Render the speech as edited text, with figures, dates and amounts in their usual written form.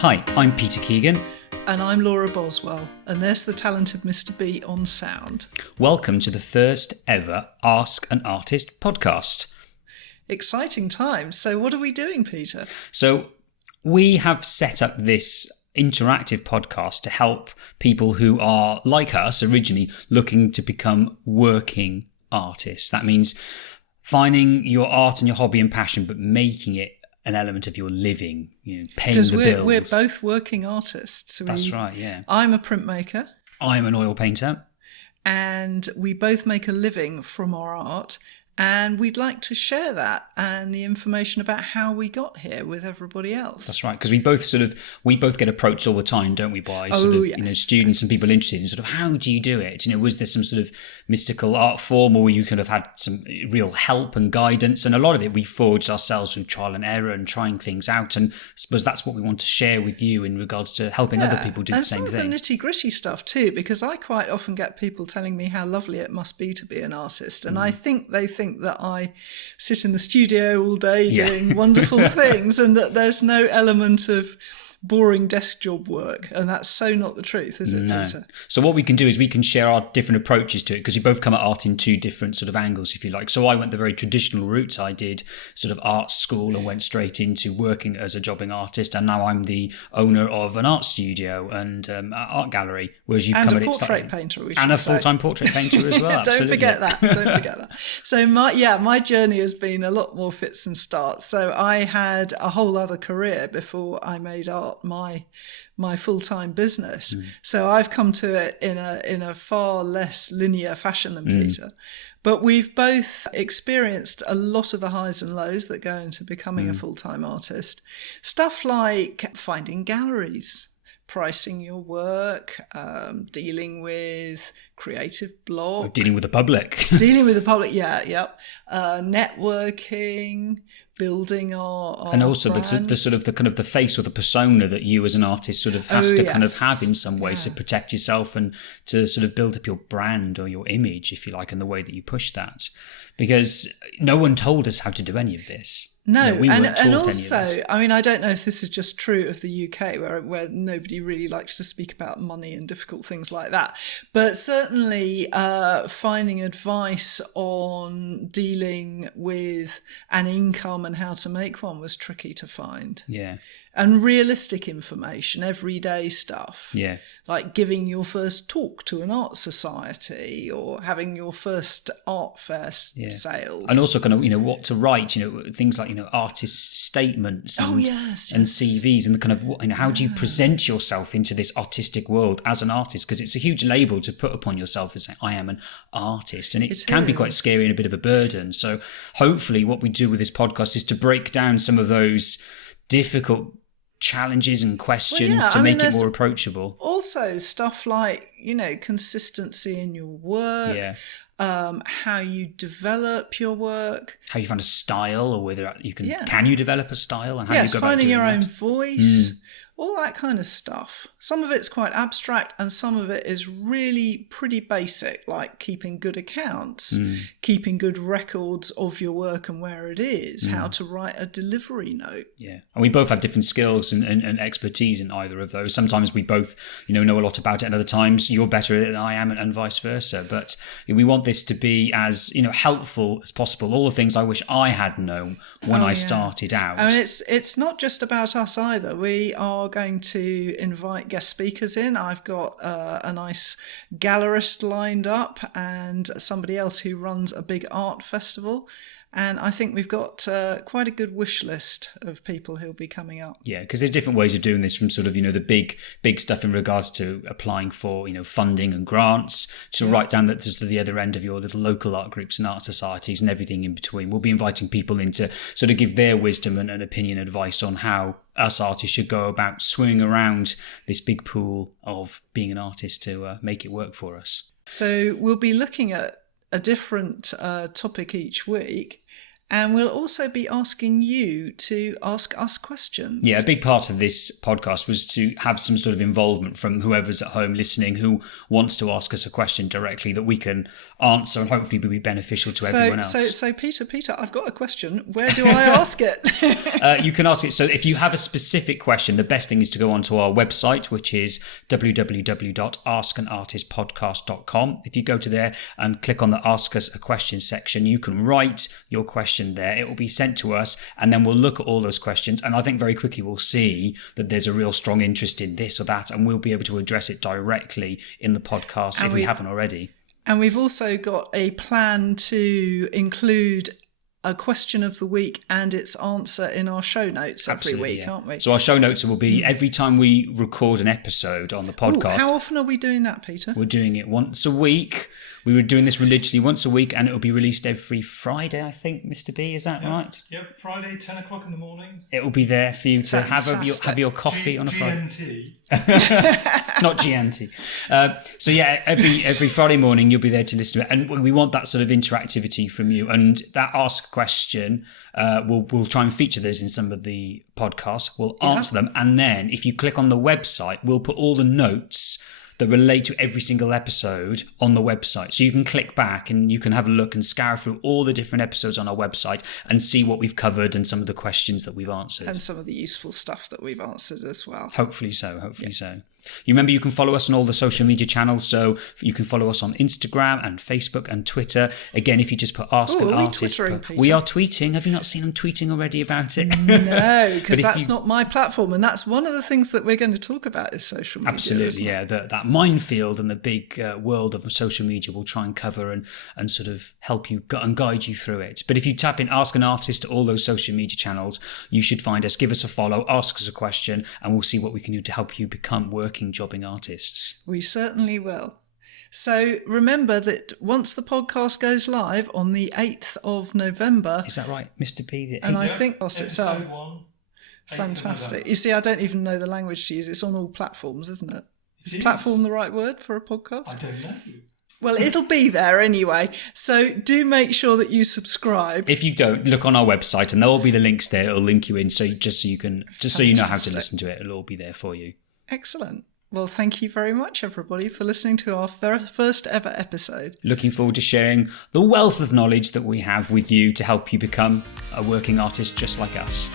Hi, I'm Peter Keegan. And I'm Laura Boswell, and there's the talented Mr. B on sound. Welcome to the first ever Ask an Artist podcast. Exciting times. So what are we doing, Peter? So we have set up this interactive podcast to help people who are, like us, originally looking to become working artists. That means finding your art and your hobby and passion, but making it an element of your living, paying the bills. Because we're both working artists. That's right, yeah. I'm a printmaker. I'm an oil painter. And we both make a living from our art. And we'd like to share that and the information about how we got here with everybody else. That's right, because we both get approached all the time, don't we, by students and people interested in sort of how do you do it? Was there some sort of mystical art form, or where you kind of had some real help and guidance? And a lot of it we forged ourselves through trial and error and trying things out. And I suppose that's what we want to share with you in regards to helping other people do the same thing. And some of the nitty-gritty stuff too, because I quite often get people telling me how lovely it must be to be an artist, and I think they think that I sit in the studio all day doing wonderful things, and that there's no element of boring desk job work, and that's so not the truth, is it, Peter? So what we can do is we can share our different approaches to it, because we both come at art in two different sort of angles, if you like. So I went the very traditional route. I did sort of art school and went straight into working as a jobbing artist, and now I'm the owner of an art studio and art gallery, whereas you've come at it portrait painter, and a full-time portrait painter as well. Don't forget that. So my journey has been a lot more fits and starts. So I had a whole other career before I made art my full-time business. So I've come to it in a far less linear fashion than Peter. But we've both experienced a lot of the highs and lows that go into becoming a full-time artist. Stuff like finding galleries, pricing your work, dealing with creative block. Dealing with the public. Networking, building our and also brand. the kind of the face or the persona that you as an artist sort of has to kind of have in some way to protect yourself and to sort of build up your brand or your image, if you like, and the way that you push that. Because no one told us how to do any of this. No, we weren't taught and any also, of this. I don't know if this is just true of the UK, where nobody really likes to speak about money and difficult things like that. But certainly finding advice on dealing with an income and how to make one was tricky to find. Yeah. And realistic information, everyday stuff. Yeah. Like giving your first talk to an art society or having your first art fair sales. And also kind of, what to write, things like, artist statements and CVs, and kind of, how do you present yourself into this artistic world as an artist? Because it's a huge label to put upon yourself as saying, I am an artist. And it can be quite scary and a bit of a burden. So hopefully what we do with this podcast is to break down some of those difficult challenges and questions to make it more approachable. Also stuff like, consistency in your work, how you develop your work, how you find a style, or whether you can you develop a style, and how you go about finding your own that. voice. All that kind of stuff. Some of it's quite abstract and some of it is really pretty basic, like keeping good accounts, keeping good records of your work and where it is, how to write a delivery note. Yeah. And we both have different skills and expertise in either of those. Sometimes we both, know a lot about it, and other times you're better at it than I am, and vice versa. But we want this to be as, helpful as possible. All the things I wish I had known when I started out. I mean, it's not just about us either. We are going to invite guest speakers in. I've got a nice gallerist lined up and somebody else who runs a big art festival. And I think we've got quite a good wish list of people who'll be coming up. Yeah, because there's different ways of doing this, from sort of, the big stuff in regards to applying for, funding and grants, to right down to the other end of your little local art groups and art societies and everything in between. We'll be inviting people in to sort of give their wisdom and opinion, advice on how us artists should go about swimming around this big pool of being an artist to make it work for us. So we'll be looking at a different topic each week. And we'll also be asking you to ask us questions. Yeah, a big part of this podcast was to have some sort of involvement from whoever's at home listening who wants to ask us a question directly that we can answer and hopefully be beneficial to everyone else. So Peter, I've got a question. Where do I ask it? You can ask it. So if you have a specific question, the best thing is to go onto our website, which is www.askanartistpodcast.com. If you go to there and click on the Ask Us a Question section, you can write your question there. It will be sent to us, and then we'll look at all those questions, and I think very quickly we'll see that there's a real strong interest in this or that, and we'll be able to address it directly in the podcast if we haven't already. And we've also got a plan to include a question of the week and its answer in our show notes every week, aren't we? So our show notes will be every time we record an episode on the podcast. Ooh, how often are we doing that, Peter? We're doing it once a week. We were doing this religiously once a week, and it will be released every Friday, I think, Mr. B. Is that right? Yep, Friday, 10 o'clock in the morning. It will be there for you to have your coffee on a Friday. GMT. Not GMT. So yeah, every Friday morning you'll be there to listen to it, and we want that sort of interactivity from you. And that Ask Question, we'll try and feature those in some of the podcasts. We'll answer them, and then if you click on the website, we'll put all the notes that relate to every single episode on the website. So you can click back and you can have a look and scour through all the different episodes on our website and see what we've covered and some of the questions that we've answered. And some of the useful stuff that we've answered as well. Hopefully so. You remember you can follow us on all the social media channels, so you can follow us on Instagram and Facebook and Twitter. Again, if you just put Ask an Artist. We are tweeting. Have you not seen them tweeting already about it? No, because that's not my platform, and that's one of the things that we're going to talk about is social media. Absolutely, yeah. That minefield and the big world of social media will try and cover and sort of help you and guide you through it. But if you tap in Ask an Artist to all those social media channels, you should find us. Give us a follow, ask us a question, and we'll see what we can do to help you become jobbing artists. We certainly will. So remember that once the podcast goes live on the 8th of November... Is that right, Mr. P? And I think itself. Episode 1. Fantastic. You see, I don't even know the language to use. It's on all platforms, isn't it? Is platform the right word for a podcast? I don't know. Well, it'll be there anyway. So do make sure that you subscribe. If you don't, look on our website and there will be the links there. It'll link you in so you know how to listen to it. It'll all be there for you. Excellent. Well, thank you very much, everybody, for listening to our first ever episode. Looking forward to sharing the wealth of knowledge that we have with you to help you become a working artist just like us.